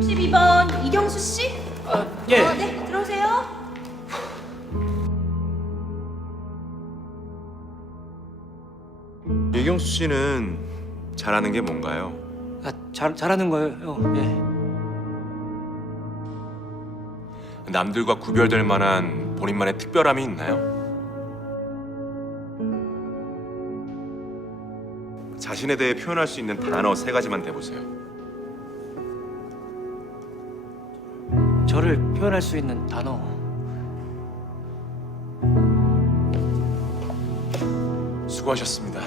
십이 번 이경수 씨? 아, 예. 어, 네, 들어오세요. 이경수 씨는 잘하는 게 뭔가요? 아, 잘 잘하는 거예요. 예. 남들과 구별될 만한 본인만의 특별함이 있나요? 자신에 대해 표현할 수 있는 단어 세 가지만 대보세요. 저를 표현할 수 있는 단어. 수고하셨습니다.